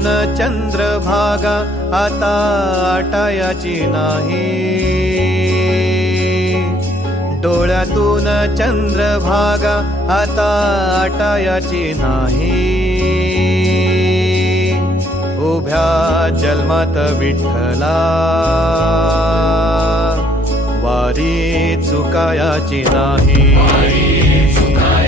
पूर्ण चंद्र भागा आता आटाया ची नाही डोळ्या तून आता आटाया नाही उभ्या जलमत विठ्ठला वारी चुकायची नाही वारी चुकाया